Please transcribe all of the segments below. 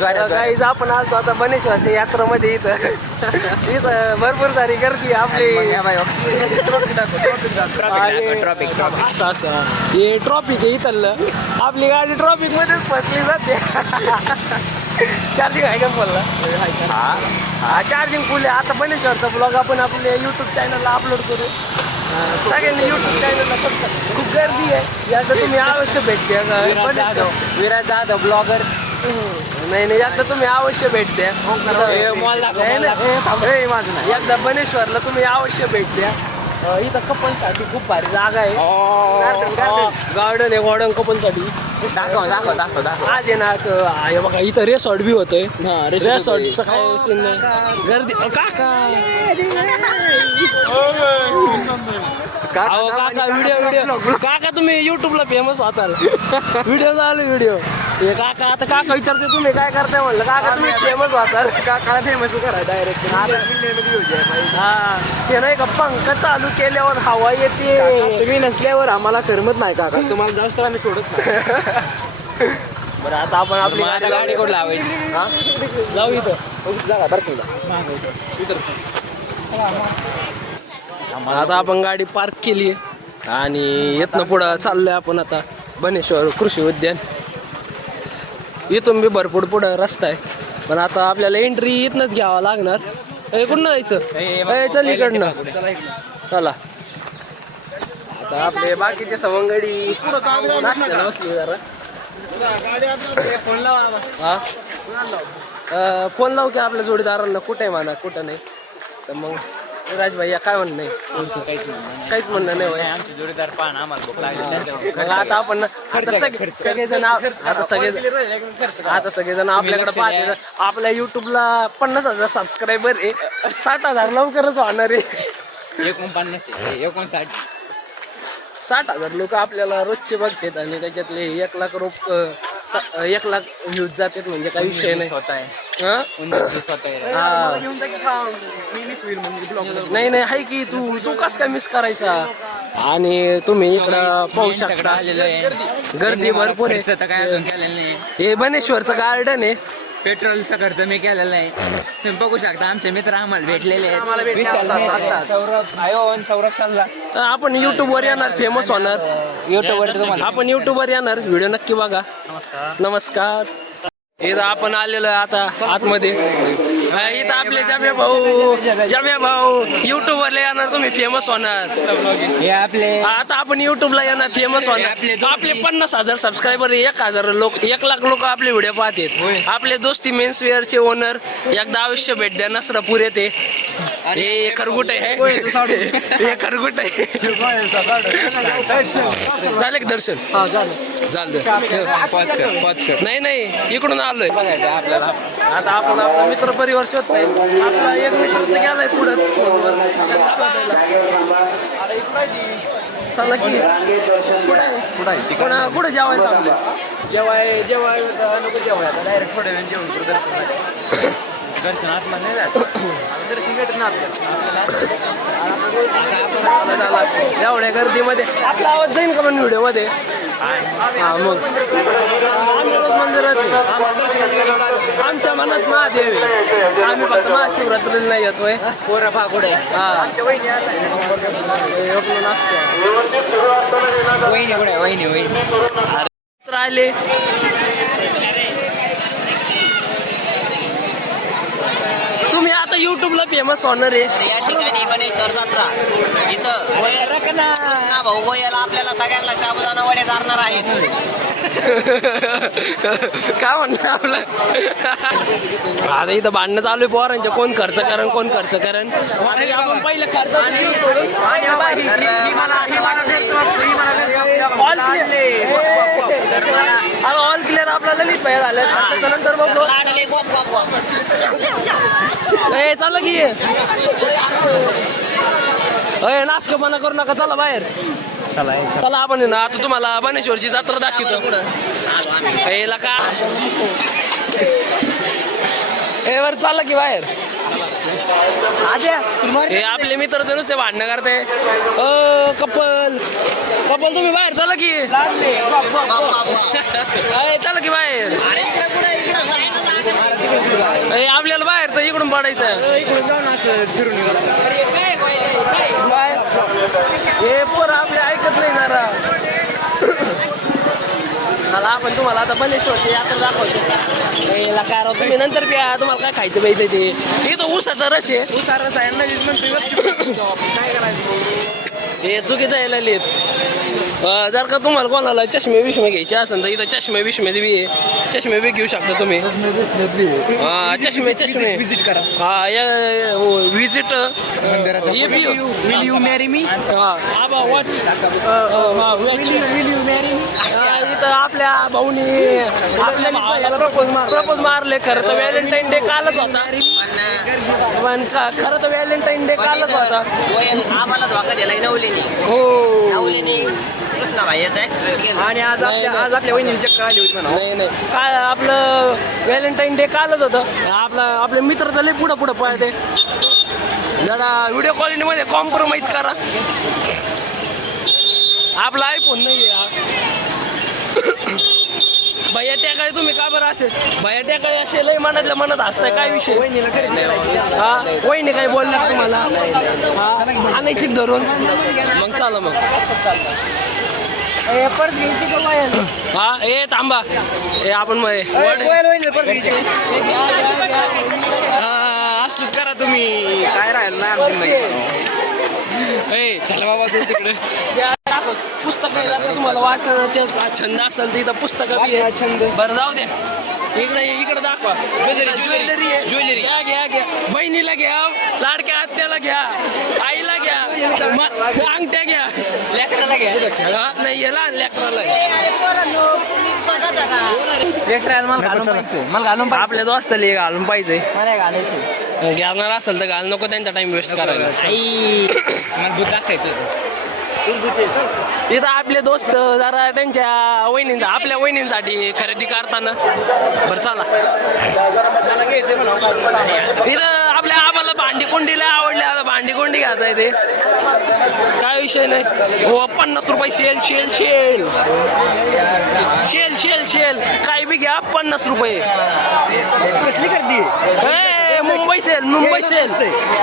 Guys आपण आलतो आता बनेश्वरच्या यात्रामध्ये इथं इथं भरपूर सारी गर्दी आपली असं असं हे ट्रॉफिक आहे इथलं आपली गाडी ट्रॉफिक मध्येच फसली जाते चार्जिंग आहे का बोलला हा चार्जिंग फुल आहे आता बनेश्वरचा ब्लॉग आपण आपल्या यूट्यूब चॅनलला अपलोड करू सगळ्यांनी यूट्यूब चॅनलला खूप गर्दी आहे यात तुम्ही अवश्य भेट द्या विराज जाधव ब्लॉगर्स नाही यात तुम्ही अवश्य भेट द्या एकदा बनेश्वरला तुम्ही अवश्य भेट द्या इथं कपलसाठी खूप भारी जागा आहे गार्डन आहे गार्डन कपलसाठी दाखव आज आहे ना बघा इथं रेसॉर्ट बी होतोय रेसॉर्टचं काय सीन नाही गर्दी काका व्हिडिओ काका तुम्ही युट्यूबला फेमस होताल व्हिडिओ झाले व्हिडिओ हे काका आता काका विचारते तुम्ही काय करताय म्हणलं काका तुम्ही फेमस होताल काकाला फेमस करा डायरेक्ट हा ते नाही का पंख चालू केल्यावर हवा येते तुम्ही नसल्यावर आम्हाला करमत नाही काका तुम्हाला जास्त आम्ही सोडत नाही बरं आता आपण आपली गाडी कुठं लावायची जाऊ इथं जागा आता आपण गाडी पार्क केली आणि इथनं पुढं चाललोय आपण आता बनेश्वर कृषी उद्यान इथून बी भरपूर पुढं रस्ता आहे पण आता आपल्याला एंट्री इथनंच घ्यावं लागणार कुठं जायचं चल इकडनं चला आता आपले बाकीचे सवंगडी बसली जरा फोन लावू की आपल्या जोडीदारांना कुठे आहे म्हणा कुठं नाही तर मग राज भैया काय म्हणणं नाही तुमचं काहीच म्हणणं नाही आमचे जोडीदार पाहणं आम्हाला भूक लागली आता आपण सगळेजण आता सगळेजण आपल्याकडे पाहते आपल्या युट्यूबला 50,000 सबस्क्रायबर आहे 60,000 लवकरच होणार आहे 60,000 लोक आपल्याला रोजचे बघतात आणि त्याच्यातले 1 लाख व्ह्यूज जातात म्हणजे काही विषय नाही नाही आहे की तू कस काय मिस करायचा आणि तुम्ही इकडं पाहू शकता गर्दी भरपूर आहे हे बनेश्वरचं गार्डन आहे पेट्रोलचा खर्च मी केलेला आहे तुम्ही बघू शकता आमचे मित्र आम्हाला भेटलेले सौरभ चालला आपण युट्यूब वर येणार फेमस होणार आपण युट्यूब वर येणार व्हिडिओ नक्की बघा नमस्कार इथं आपण आलेलो आहे आता आतमध्ये इथं आपले जम्या भाऊ युट्यूब वर येणार तुम्ही फेमस होणार आता आपण युट्यूबला येणार फेमस होणार आपले 50,000 सबस्क्रायबर 1,000 लोक 1 लाख लोक आपले व्हिडिओ पाहतात आपले दोस्ती मेन्स वेअरचे ओनर एकदा अवश्य भेट द्या नसरापूर येते हे खरगुट आहे हे खरगुट आहे झाले का दर्शन झालं नाही इकडून आलोय आपल्याला आता आपण आपला मित्र परिवार शोधतोय आपला एक मित्र तर गेलाय पुढंच फोनवर चला की कुठे जेवायला आपले जेवाय नको जेवाय आता डायरेक्ट थोड्या वेळ जेवण करू दर्शन आतमध्ये नाही जात दर्शन भेटत ना आपल्याला एवढ्या गर्दीमध्ये आपला आवाज जाईल का पण व्हिडिओ मध्ये हा मग मंदिरात आमच्या मनात महादेव आम्ही फक्त महाशिवरात्रीला नाही येतोय आले तुम्ही आता युट्यूबला फेमस होणार आहे या ठिकाणी बनेश्वर जत्रा इथं भाऊ गोयल आपल्याला सगळ्यांना साबुदाणा वडे चारणार आहेत काय म्हणणं आपलं आता इथं भांडणं चालू आहे पोरांचे कोण खर्च करण आपण पहिलं खर्च ऑल क्लिअर आपला ललित भैया झालं त्याच्यानंतर बघू चाललं की नाचकपणा करू नका चला बाहेर चला आपण ना आता तुम्हाला बनेश्वरची जत्रा दाखवतो का वर चाललं की बाहेर हे आपले मित्र तर नुसते भांडणं करते कपल तुम्ही बाहेर चला की चला की बाहेर वाढायचं आहे इकडून जाऊन असं फिरून काय हे पोरं आपले ऐकत नाही जरा मला आपण तुम्हाला आता बनेश्वरची यात्रा दाखवतो याला काय राव तुम्ही नंतर प्या तुम्हाला काय खायचं प्यायचं ते इथं ऊसाचा रस आहे उसारस आहे नवीन म्हणतो काय करायचं हे चुकीचं यायला लिहित जर का तुम्हाला कोणाला चष्मे बिष्मे घ्यायचे असेल तर इथं चष्मे बिष्मे बी आहे चष्मे बी घेऊ शकता तुम्ही हा चष्मे विजिट करा हा या visit will you marry me हा आबा वॉच इथं आपल्या भाऊनी आपल्या भावाला प्रपोज मारले खरं तर व्हॅलेंटाईन डे कालच होता पण खरं तर व्हॅलेंटाईन डे कालच होता आम्हाला धोका दिलाय नवलीनी हो कृष्णा भाई याचा ऍक्सिडेंट केला आणि आज आपल्या वहिनी चक्कर आली होती म्हणा नाही काय आपलं व्हॅलेंटाईन डे कालच होतं आपले मित्र तर लय पुढं पळते जरा व्हिडिओ क्वालिटीमध्ये कॉम्प्रोमाइज करा आपला आयफोन नाही भैया त्याकाळी तुम्ही का बरं असेल भैया त्याकाळी असे लय मनातल्या मनात हसताय काय विषय हा वहिनी काही बोलल्या तुम्हाला हा आणायची धरून मग चला मग हा ए थांबा ए आपण असलंच करा तुम्ही काय राहिलं नाही चला बाबा तू तिकडे पुस्तक तुम्हाला वाचनाचे छंद असेल तर इथं पुस्तकं बी आहे छंद बरं जाऊ द्या इकडे दाखवा ज्वेलरी घ्या बहिणीला घ्या लाडक्या आत्याला घ्या आईला घ्या अंगठ्या घ्या लेकराला घ्या नाही लहान लेकराला आपल्या दोस्ताला घालून पाहिजे घेणार असेल तर घाल नको त्यांचा टाइम वेस्ट करायला मला दूध दाखायचं इथं आपले दोस्त जरा त्यांच्या वहिनींचा आपल्या वहिनींसाठी खरेदी करताना बरं चला इथं आपल्या आम्हाला भांडी कोंडीला आवडले आता भांडी कोंडी घ्यायचा आहे ते काय विषय नाही हो 50 रुपये शेल काय बी घ्या 50 रुपये कसली करते मुंबई सेल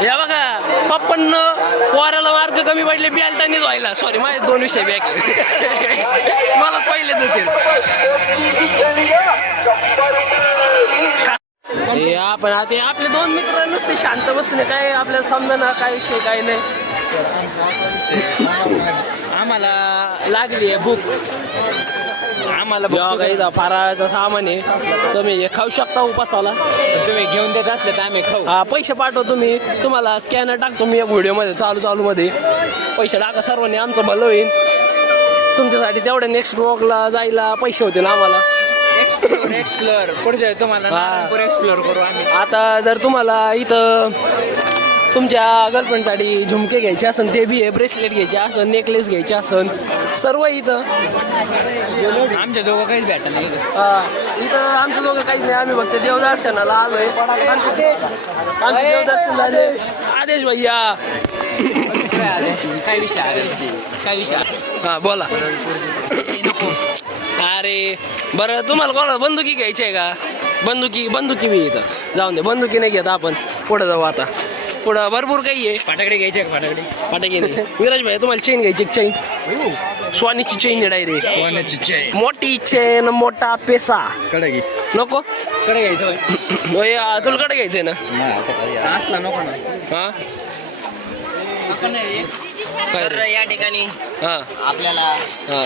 या बघा 56 पोराला मार्क कमी पडले बियालतानीच व्हायला सॉरी माझे 2 विषय बॅक मला पहिले देतील आपण आता आपले 2 मित्र नुसते शांत बसणे काय आपल्याला समजा ना काय विषय काय नाही आम्हाला लागली आहे भूक आम्हाला काही फराळाचं सामान आहे तुम्ही हे खाऊ शकता उपासाला तुम्ही घेऊन देत असले तर आम्ही खाऊ हा पैसे पाठवतो मी तुम्हाला स्कॅनर टाकतो मी या व्हिडिओमध्ये चालू मध्ये पैसे टाका सर्वांनी आमचं भलं होईल तुमच्यासाठी तेवढ्या नेक्स्ट ब्लॉगला जायला पैसे होतील आम्हाला एक्सप्लोर पुढच्या तुम्हाला एक्सप्लोर करू आम्ही आता जर तुम्हाला इथं तुमच्या गर्लफ्रेंडसाठी झुमके घ्यायचे असेल ते बी आहे ब्रेसलेट घ्यायचे असेल नेकलेस घ्यायचे असेल सर्व इथं आमच्या जवळ काहीच भेटत नाही इथं आमच्या जवळ काहीच नाही आम्ही फक्त देवदर्शनाला आलोय आमचे देवदर्शन झाले आदेश भैया काय विषय हा बोला अरे बरं तुम्हाला कोणाला बंदुकी घ्यायची आहे का बंदुकी बी इथं जाऊन दे बंदुकी नाही घेत आपण पुढे जाऊ आता पुढं भरपूर काही आहे फटाकडे घ्यायचे का फटाके नाही विराज भाई तुम्हाला चेन घ्यायची चेन स्वानीची चेन डायरेक्ट मोठी चेन मोठा पेसा नको कडे घ्यायचं तुला कडे घ्यायचंय ना असला नको ना हा तर या ठिकाणी हा आपल्याला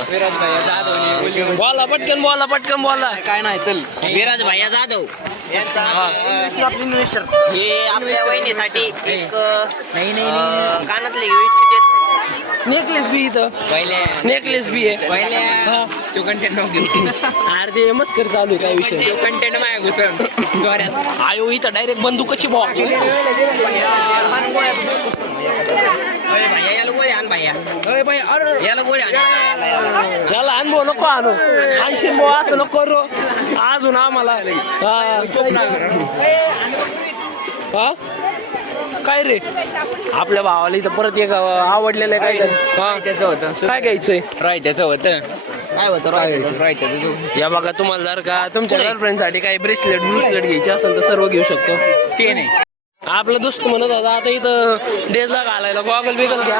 विराज भाई जाधव बोला पटकन बोला काय नाही चल विराज भैया जाधव यांचा हे आपल्या वहिनीसाठी एक कानातले घेऊ इच्छित नेकलेस बी इथं नेकलेस बी आहे हा तो कंटेंट नको अरे ते मस्कर चालू आहे काय विषय तो कंटेंट माया घुसन जोऱ्यात आयो इथं डायरेक्ट बंदूकची बॉ भैया याला गोळी आण भैया याला गोळी आण याला अनुभव नको आणू आणशील बो असं नको करू अजून आम्हाला हा काय रे आपल्या भावाला इथं परत एक आवडलेलं आहे काय हा त्याचं होतं काय घ्यायचंय त्याचं होतं काय होतं या बघा तुम्हाला जर का तुमच्या गर्लफ्रेंडसाठी काही ब्रेसलेट घ्यायचे असेल तर सर्व घेऊ शकतो ते नाही आपला दोस्त म्हणत होता आता इथं डेजला घालायला गॉगल बिगल घ्या.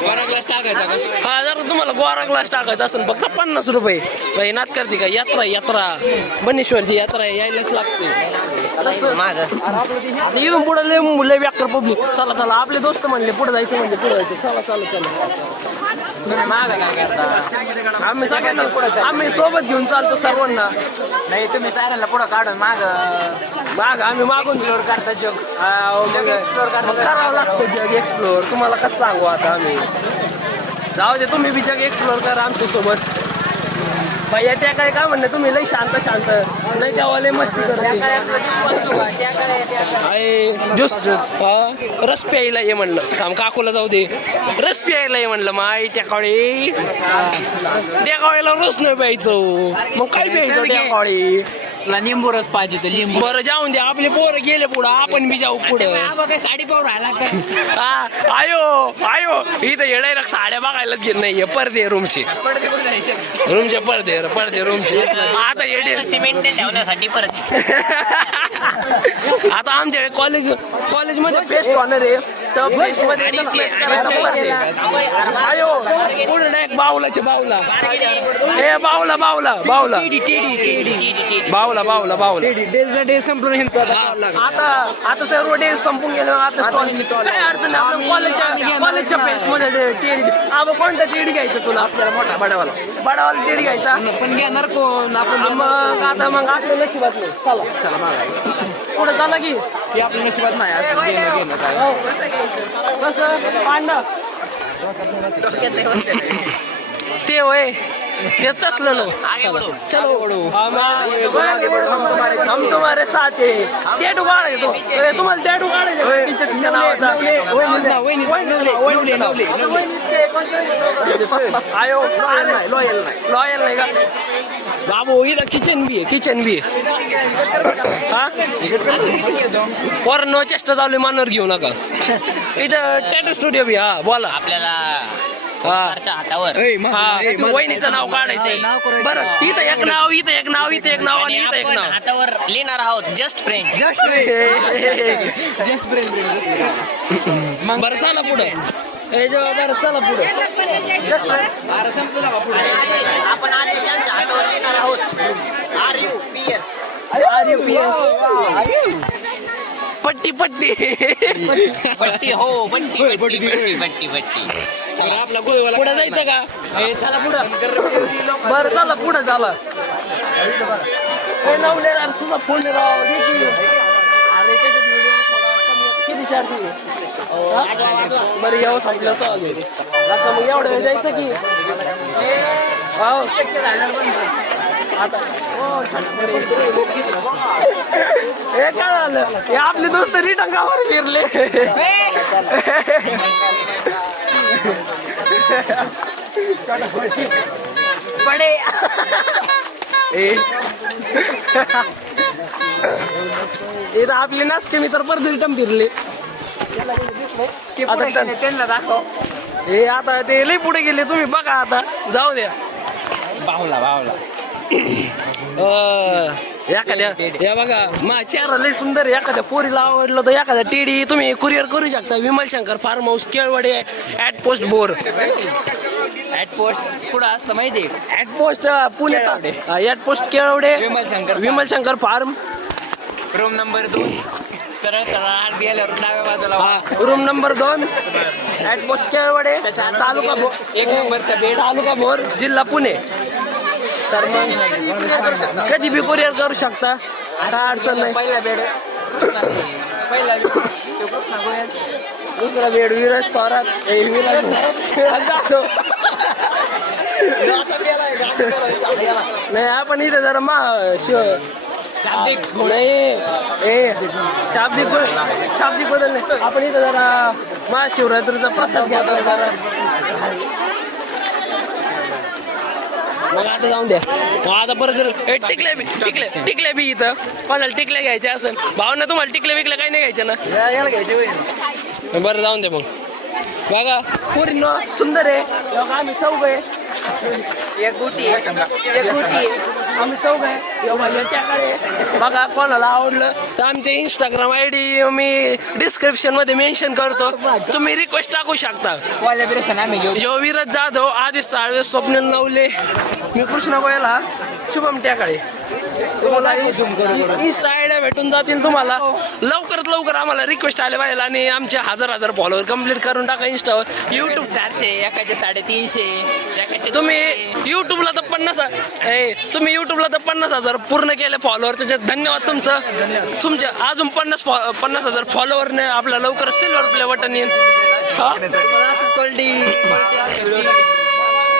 गोरा ग्लास टाकायचा का? हा जर तुम्हाला गोरा ग्लास टाकायचा असेल फक्त 50 रुपये. बाई नात करते का? यात्रा बनेश्वरची यात्रा आहे, यायलाच लागते तसं. आता इथून पुढे लय व्याकर पब्लिक. चला आपले दोस्त म्हणले पुढे जायचं, म्हणजे पुढे जायचं. चला माझा काय करता? आम्ही सगळ्यांना आम्ही सोबत घेऊन चालतो सर्वांना. नाही तुम्ही साऱ्यांना पुढं काढून माग आम्ही मागून एक्सप्लोर करता जग. मग करावं लागतं जग एक्सप्लोर. तुम्हाला कसं सांगू आता आम्ही. जाऊ दे, तुम्ही बी जग एक्सप्लोर करा आमच्या सोबत. भैया त्या काय काय म्हणणे तुम्ही लई शांत नाही, तेव्हा लई मस्ती ज्यूस रस प्यायला ये म्हणलं. थांब काकूला जाऊ दे, रस प्यायला ये म्हणलं. माई त्या काळीला रस नाही प्यायचं, मग काय प्यायचं त्या काळी? लिंबू रस पाहिजे तर लिंबू. बरं जाऊन द्या, आपले पोरं गेले पुढं, आपण बी जाऊ पुढं. काय साडी पाहून राहिला का? आयो इथं येणार साड्या बघायलाच घेत नाहीये. पडदे रूमचे पडदे रूमचे. आता येडे सिमेंट ठेवण्यासाठी परत आता आमच्या कॉलेजमध्ये फेस्ट होणार आहे, तर फेस्ट मध्ये displays करायला पडदे. आयो पुढे डायरेक्ट बावला डे संपून आता सर्व डे संपून गेलो. आता काय अडचण नाही. आपल्या कॉलेजच्या फेस्ट मध्ये टेडी. कोणता टेडी घ्यायचा तुला? आपल्याला मोठा बडावाला टेडी घ्यायचा. पण घेणार कोण? आपण मग आपल्या नशिबात नाही. चला पुढे चला की आपल्या नशिबात नाही असं घेणं काय. कसं पांडा ते होय तेच असलं ना. चलो हम तुम्हारे साथ है. टॅटू काढायचो तुम्हाला, टॅटू काढायचं तिच्या नावाचा. आयो लॉयल नाही का बाबू? इथं किचन बी आहे. हा नो चेष्टा चालू मानवर घेऊ नका. इथं टॅटू स्टुडिओ बी. हा बोला. आपल्याला हा हातावर वहिनीचं नाव काढायचंय. बरं इथं एक नाव आणि इथं एक नाव. हातावर लिहिणार आहोत जस्ट फ्रेंड. बरं चला पुढे. बरं चला पुढे. आपण आधी त्यांच्या हातावर लिहिणार आहोत RUPS. पट्टी पट्टी हो पट्टी. पुढे जायचं का? चला पुढं. बरं चला पुढे झाला. तुझा फोन राव किती चार्ज? बरं येऊ संपलं होतं मग एवढं वेळ जायचं की. आता हे काय झालं? हे आपले दोस्त रिटर्न गावावर फिरले. इथं आपले नाचके मित्र परत रिटर्न फिरले. त्यांना दाखव. हे आता ते लई पुढे गेले. तुम्ही बघा आता जाऊ द्या. बावला एखाद्या या बघा मा चेहरा लई सुंदर. एखाद्या पोरीला आवडलं तर एखाद्या टेडी तुम्ही कुरिअर करू शकता. Vimal Shankar farm house Kelawade @. बोर @. पुढं असतं माहिती? @. Pune Kelawade Vimal Shankar farm. Room number 2 सरळ आत गेल्यावर डाव्या बाजूला. Room number 2 @. केळवडे तालुका 1 नंबरचा बेड, तालुका भोर, जिल्हा पुणे. तर मग कधी बी कुरिअर करू शकता, काय अडचण नाही. पहिला बेड दुसरा बेड विराज थोरात. नाही आपण इथे जरा शाब्दिक बदल नाही. आपण इथं जरा महाशिवरात्रीचा प्रसाद घ्यायचा जरा. मग आता जाऊन द्या. आता परत टिकल्या बी इथं कोणाला टिकल्या घ्यायच्या असेल. भावना तुम्हाला टिकल्या विकल्या काही नाही घ्यायच्या ना? बरं जाऊन द्या. मग बघा पोरींनो सुंदर आहे. आम्ही चौघ आहे. एक गुटी आम्ही चौघ आहे त्याकडे बघा. कोणाला आवडलं तर आमचे इंस्टाग्राम ID मी डिस्क्रिप्शन मध्ये मेन्शन करतो, तुम्ही रिक्वेस्ट टाकू शकता. कोलॅबरेशन आम्ही घेऊ. यो विरत जाधव, आदिश साळवे, स्वप्नील नवले, मी कृष्णा गोयला, शुभम ट्याकाळे. तुम्हाला इंस्टा आयडिया भेटून जातील तुम्हाला. लवकरात लवकर आम्हाला रिक्वेस्ट आले पाहिजे आणि आमचे 1000 फॉलोअर कम्प्लीट करून टाका इंस्टावर. युट्यूब 400, एकाचे 350, तुम्ही युट्यूबला तर 50,000 पूर्ण केले फॉलोअर, त्याच्यात धन्यवाद तुमचं. तुमच्या अजून 50,000 फॉलोअरने आपल्या लवकर सिल्वर प्ले बटन येईल. हा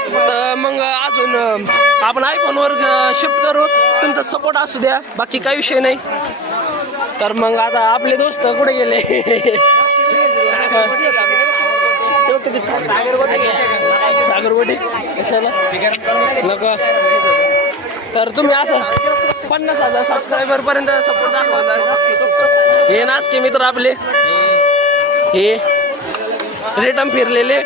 तर मग अजून आपण आयफोनवर शिफ्ट करू, तुमचा सपोर्ट असू द्या, बाकी काही विषय नाही. तर मग आता आपले दोस्त कुठे गेले? सागरवडी कशाला नका. तर तुम्ही असं 50,000 सबस्क्रायबर पर्यंत सपोर्ट दाखवा. हे नाचके मित्र आपले, हे रिटर्न फिरलेले.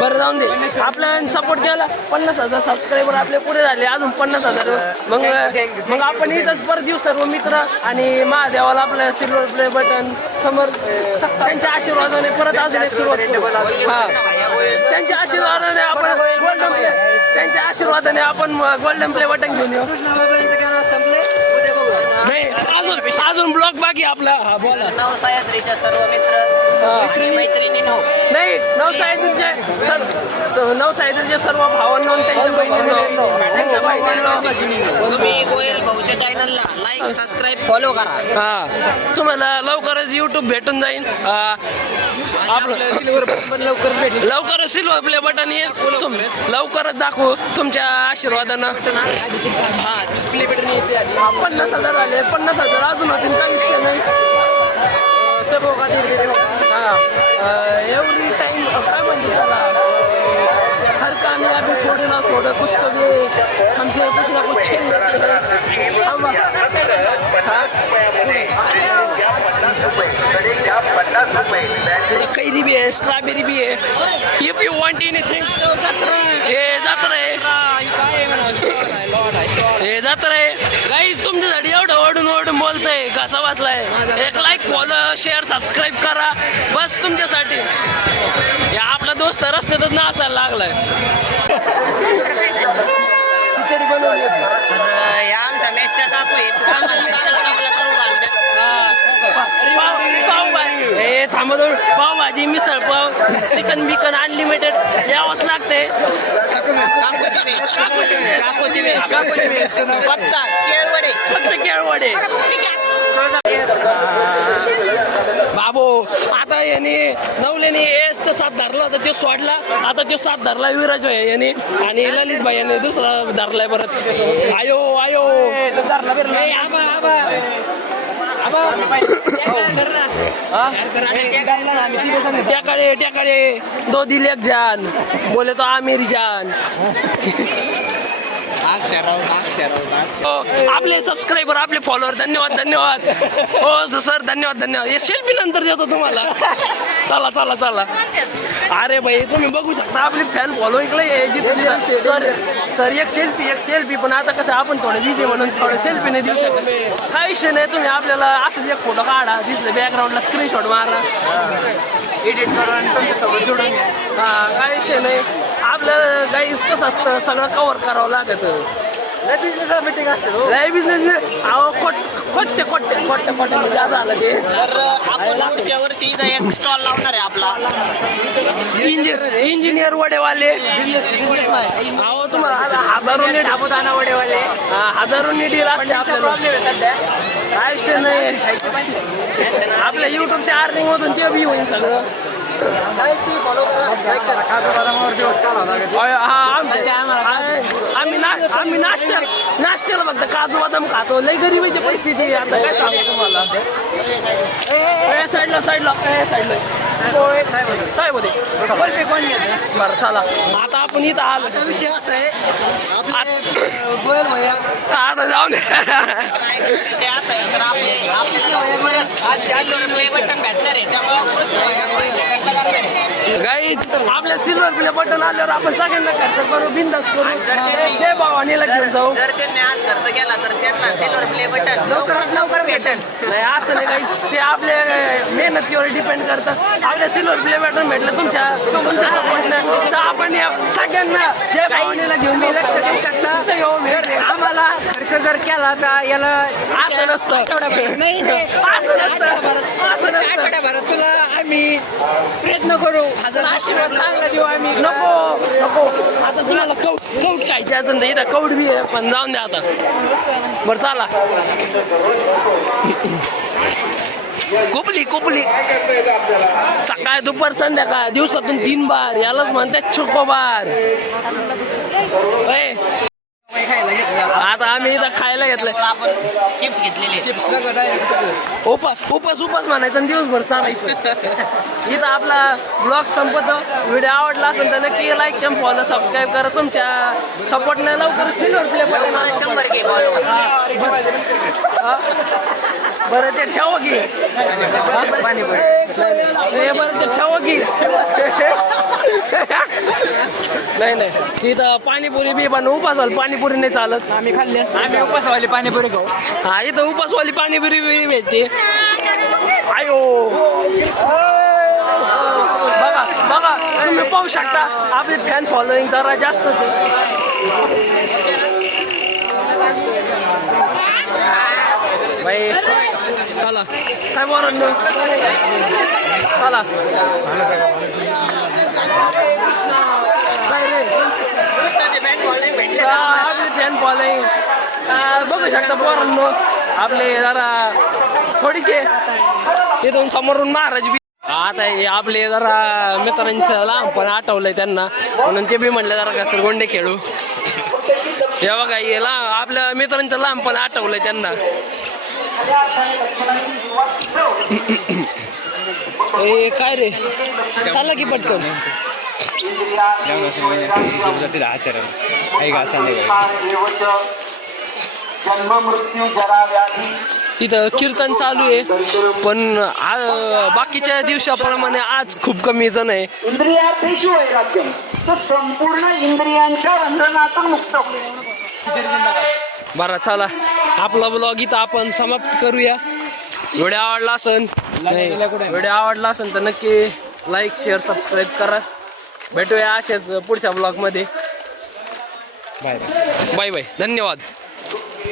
बरं जाऊन दे, आपल्या सपोर्ट केला. 50,000 सबस्क्रायबर आपले पुढे झाले, अजून 50,000. मग आपण इथंच परत येऊ सर्व मित्र आणि महादेवाला आपलं सिल्वर प्ले बटन समोर त्यांच्या आशीर्वादाने परत अजून एक सुरुवात करू. हा, त्यांच्या आशीर्वादाने आपण गोल्डन प्ले, त्यांच्या आशीर्वादाने आपण गोल्डन प्ले बटन घेऊन येऊ. नाही, अजून ब्लॉग बाकी आपला. हा बोला. नवसायात्रीच्या सर्व मित्र मैत्रिणींनो, नाही, नवसाहेबचे सर्व भावांनो, त्यांच्या बहिणींनो, त्यांच्या बहिणींनो, तुम्ही गोयल भाऊच्या चॅनलला लाईक, सबस्क्राईब, फॉलो करा. हा, तुम्हाला लवकरच युट्यूब भेटून जाईल. आपलं सिल्वर पण लवकरच सिल्वर प्ले बटन येईल. लवकरच दाखवू तुमच्या आशीर्वादानं. 50,000 झाले, 50,000 अजून होतील, काही विषय नाही. सर्व एवढी टाइम काय म्हणते त्याला, हर कामयाबी थोडे ना थोडं कुछ तो भी हमसे कुछ ना कुछ छीन लेते हैं. कैरी भी है, स्ट्रॉबेरी भी है. इफ यू वांट एनीथिंग, हे जात रे गाईज. तुमच्यासाठी एवढं ओढून बोलतंय, घसा वाचलाय. एक लाईक, फॉलो, शेअर, सबस्क्राईब करा बस तुमच्यासाठी. या आपला दोस्त रस्त्यातच नाचायला लागलाय. खिचडी बनवली होती. या आमच्या मेसच्या काकू आहेत, आम्हाला चांगला चांगला करून घालतात. हे थांबा, पावभाजी, मिसळ पाव, चिकन बिकन अनलिमिटेड यावंच लागते. फक्त केळवडे. बाबू आता याने नवल्याने एस तर 7 धरला होता, तो सोडला. आता तो 7 धरला विराज भाई याने, आणि ललित भाई याने दुसरा धरलाय परत. आयो ट्याकाळे 2 दिल 1 जान, बोले तो आमिर जान. आपले सबस्क्रायबर, आपले फॉलोअर, धन्यवाद. हो सर, धन्यवाद. हे सेल्फी नंतर देतो तुम्हाला. चला. अरे भाई, तुम्ही बघू शकता आपली फॅन फॉलोइंग. सर एक सेल्फी पण आता कसं आपण थोडं बिझी म्हणून थोडं सेल्फी नाही देऊ शकत. काही विषय नाही, तुम्ही आपल्याला असंच एक फोटो काढा, दिसलं बॅकग्राऊंडला स्क्रीनशॉट मारा, एडिट करून तुमच्यासोबत जोडून घ्या. हा, काही विषय नाही. आपलं गाईज कसं असतं, सगळं कव्हर करावं लागत. लय बिझनेस खोटे जादा आलं ते. तर आपण पुढच्या वर्षी इथं एक स्टॉल लावणार आहे आपला. इंजिनियर वडेवाले. अहो तुम्हाला हजारोनी ढाबुदाना वडेवाले, हजारोनी डील असते आपल्याला. काय विषय नाही, आपल्या युट्यूबच्या अर्निंग मधून ते बी होईल सगळं. आम्ही नाश्त्याला फक्त काजू बदाम खातो. लय गरीबीची परिस्थिती आता, काय सांगू तुम्हाला. साईडला साहेब होते. बरं चला, आता आपण इथं आलो. विषय असा आहे, आता जाऊन आपल्याला बटन भेटणार आहे, त्यामुळे गाईज आपल्या सिल्वर प्ले बटन आल्यावर आपण सगळ्यांना खर्च करू बिंदास करू जय भवानीला घेऊन जाऊ. जर त्यांनी आज खर्च केला तर त्यांना सिल्वर प्ले बटन लवकरात लवकर भेटेल. नाही असं नाही गाईज ते आपल्या मेहनतीवर डिपेंड करतात. आपल्या सिल्वर प्ले बटन भेटलं तुमच्या सपोर्टनं तर आपण या सगळ्यांना जय भवानीला घेऊन मी लक्ष देऊ शकता. आम्हाला खर्च जर केला तर याला असं नसतं नाही असं नसतं असं नसतं. आठवड्याभरात तुला आम्ही प्रयत्न करू आशीर्वाद चांगला देऊ आम्ही. नको नको आता तुम्हाला कौट खायचे असेल तर इथं कौट बी आहे पण जाऊन द्या आता. बरं चला कोपली सकाळ दुपार संध्याकाळ दिवसातून 3 बार यालाच म्हणतात चोकोबार. आता आम्ही इथं खायला घेतलंय आपण चिप्स घेतलेले चिप्स डायरेक्ट उपास म्हणायचं आणि दिवसभर चालायचं. इथं आपला ब्लॉग संपतो. व्हिडिओ आवडला असेल तर नक्की लाईक फॉलो सबस्क्राईब करा. तुमच्या सपोर्टने लवकर सिल्वर प्ले बटन 100K बरं ते ठेवा की बरं ते ठेवा की नाही इथं पाणीपुरी बी पण उपास पाणीपुरी नाही चालत. आम्ही खाल्ले आम्ही उपासवाली पाणीपुरी खाऊ. हा इथं उपासवाली पाणीपुरी बी भेटते. आयो बघा तुम्ही पाहू शकता आपली फॅन फॉलोईंग जरा जास्त भाई चला काय बोलत चला काय रे आपली फॅन फॉलोईंग बघू शकता पोरांनो आपले जरा थोडीचे इथून समोरून महाराज बी आता हे आपले जरा मित्रांचं लहानपण आठवलंय त्यांना म्हणून ते बी म्हणलं जरा कसं गोंडे खेळू. हे बघा हे आपल्या मित्रांचं लहानपण आठवलंय त्यांना. ए काय रे चालला की पटकन तिथं कीर्तन चालू आहे पण बाकीच्या दिवसाप्रमाणे आज खूप कमी जण आहे. इंद्रियार्थेषु वैराग्यम तो संपूर्ण इंद्रियांच्या बंधनातून मुक्त बरं चला आपला ब्लॉग इथं आपण समाप्त करूया. व्हिडिओ आवडला असेल तर नक्की लाईक शेअर सबस्क्राईब करा. भेटूया असेच पुढच्या ब्लॉगमध्ये. बाय बाय धन्यवाद.